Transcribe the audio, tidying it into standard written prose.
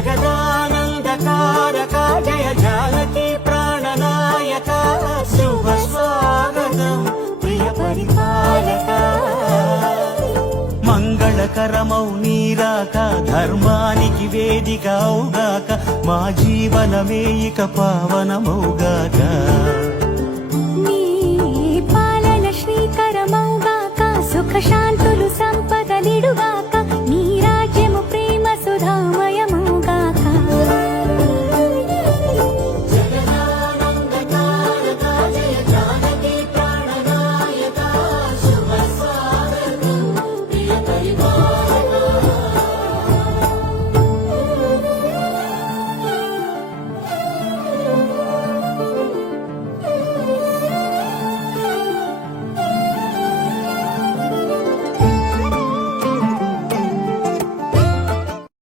జగదానందకారక జయ జానకి ప్రాణనాయక శుభ స్వాగతం ప్రియ పరిపాలక మంగళకరమౌ నీరాక ధర్మానికి వేదిక అవుగాక మా జీవనమే ఇక పావనమౌగాక నీ పాలన శ్రీకరమౌగాక సుఖ శాంతులు సంపదలిడుగాక